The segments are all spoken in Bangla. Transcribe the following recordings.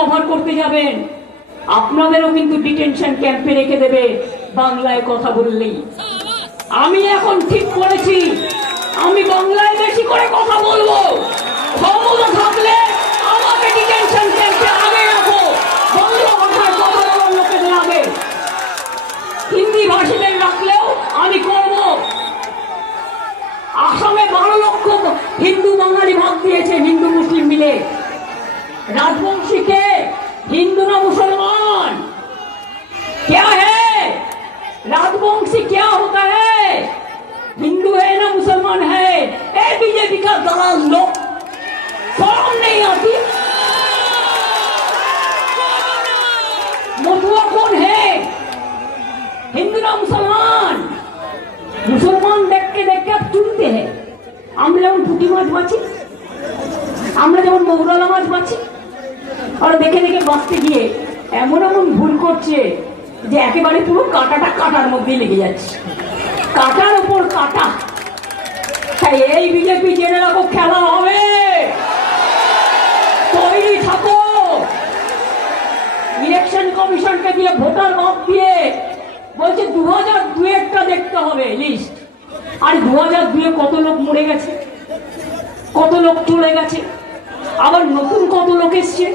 কভার করতে যাবেন। আপনাদেরও কিন্তু ডিটেনশন ক্যাম্পে রেখে দেবে। বাংলায় কথা বললেই। আমি এখন ঠিক করেছি। আমি বাংলায় বেশি করে কথা বলব। ক্ষমতা থাকলে আমাকে ডিটেনশন ক্যাম্পে আগে রাখো। বাংলা ভাষায় কথা বলার লোকেদের আগে। হিন্দি ভাষীদের রাখলেও আমি করব। আসামে বারো লক্ষ হিন্দু বাঙালি ভাগ দিয়েছে হিন্দু মুসলিম মিলে। রাজবংশীকে हिंदू ना मुसलमान क्या है राजवंशी क्या होता है हिंदू है ना मुसलमान है ए बीजेपी का दलाल लोग शर्म नहीं आती मथुआ कौन है हिंदू ना मुसलमान মুসলমান দেখকে দেখকে চুনতে হয় আমরা যেমন পুঁটি মাছ বাঁচি আমরা যেমন মৌরালা মাছ বাঁচি আর দেখে দেখে বাঁচতে গিয়ে এমন এমন ভুল করছে যে একেবারে পুরো কাঁটাটা কাটার মধ্যে লেগে যাচ্ছে। কাটার ওপর কাটা। তাই এই বিজেপি জেনে রাখো, খেলা হবে। তৈরি থাকো। ইলেকশন কমিশনকে দিয়ে ভোটার বাদ দিয়ে বলছে দু হাজার দুয়েরটা দেখতে হবে লিস্ট। আর দু হাজার দুয়ে কত লোক মরে গেছে? কত লোক চলে গেছে? আবার নতুন কত লোক এসছে?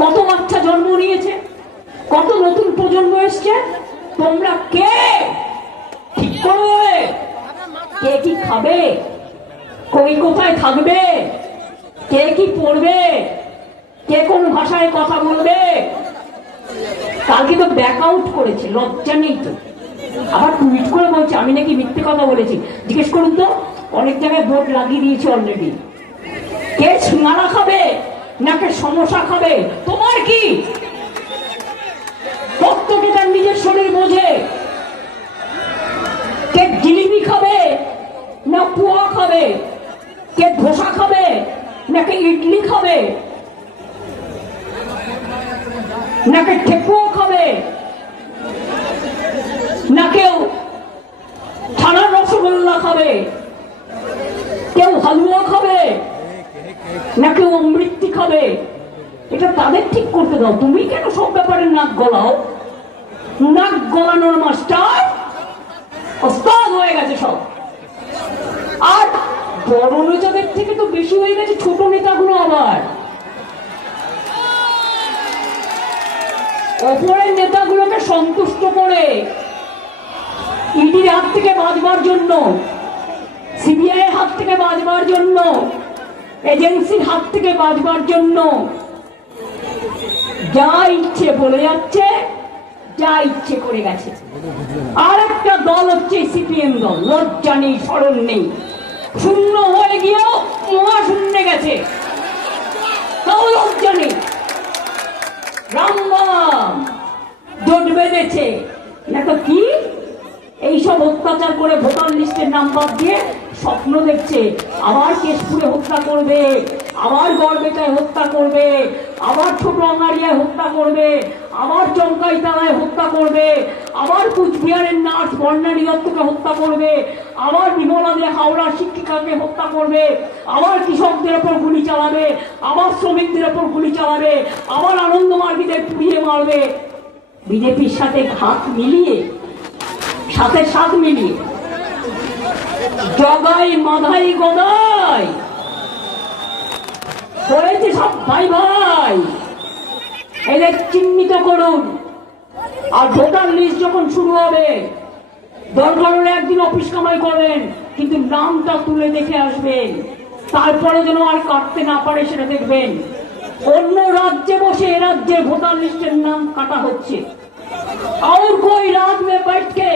কত বাচ্চা জন্ম নিয়েছে? কত নতুন প্রজন্ম এসছে? তোমরা কে? ঠিক করবে কে কি খাবে? কই কোথায় থাকবে? কে কি পড়বে? কে কোন ভাষায় কথা বলবে? কালকে তো ব্যাক আউট করেছে, লজ্জা নেই তো। আবার টুইট করে বলছে, আমি নাকি মিথ্যে কথা বলেছি। জিজ্ঞেস করুন তো, অনেক জায়গায় ভোট লাগিয়ে দিয়েছে অলরেডি কে সিঙ্গারা খাবে? নাকি সমস্যা খাবে। তোমার কি? প্রত্যেকে তার নিজের শরীর বোঝে। কে জিলিপি খাবে, না পোয়া খাবে? কে ধোসা খাবে, নাকি ইডলি খাবে? নাকি ঠেকুয়া খাবে? না কেউ ছানার রসগোল্লা খাবে? কেউ হালুয়া খাবে? না কেউ খাবে এটা তাদের ঠিক করতে দাও। তুমি কেন সব ব্যাপারে নাক গলাও? নাক গলানোর মাস্টার ওস্তাদ হয়ে গেছে সব। আর বড় নেতাদের থেকে তো বেশি হয়ে গেছে ছোট নেতাগুলো আবার। ওপরের নেতাগুলোকে সন্তুষ্ট করে ইডির হাত থেকে বাঁচবার জন্য সিবিআই হাত থেকে বাঁচবার জন্য এজেন্সির হাত থেকে বাঁচবার জন্য যা ইচ্ছে বলে যাচ্ছে, যা ইচ্ছে করে গেছে। আর একটা দল হচ্ছে সিপিএম দল, লজ্জা নেই, স্মরণ নেই। শূন্য হয়ে গিয়েও মহা শূন্য গেছে। তাও লজ্জা নেই। রাম জোট বেঁধেছে। না তো কি? এইসব অত্যাচার করে ভোটার লিস্টের নাম বাদ দিয়ে স্বপ্ন দেখছে, আবার কেশপুরে হত্যা করবে, আবার গড়বেটায় হত্যা করবে, আবার ছোট আঙারিয়ায় হত্যা করবে, আবার চমকাই তালায় হত্যা করবে, আবার কুচবিহারের নার্স বর্ণালী দত্তকে হত্যা করবে, আবার বিমলাদের হাওড়ার শিক্ষিকাকে হত্যা করবে, আবার কৃষকদের ওপর গুলি চালাবে, আবার শ্রমিকদের ওপর গুলি চালাবে, আবার আনন্দমার্গীদের পুড়িয়ে মারবে। বিজেপির সাথে হাত মিলিয়ে সাথে সাত মিলিয়ে জগাই মাধাই গদাই হয়েছে সব ভাই ভাই এদের চিহ্নিত করুন আর ভোটার লিস্ট যখন শুরু হবে দরকার হলে একদিন অফিস কামাই করবেন কিন্তু নামটা তুলে দেখে আসবেন তারপরে যেন আর কাটতে না পারে সেটা দেখবেন অন্য রাজ্যে বসে এ রাজ্যের ভোটার লিস্টের নাম কাটা হচ্ছে और कोई रात में बैठ के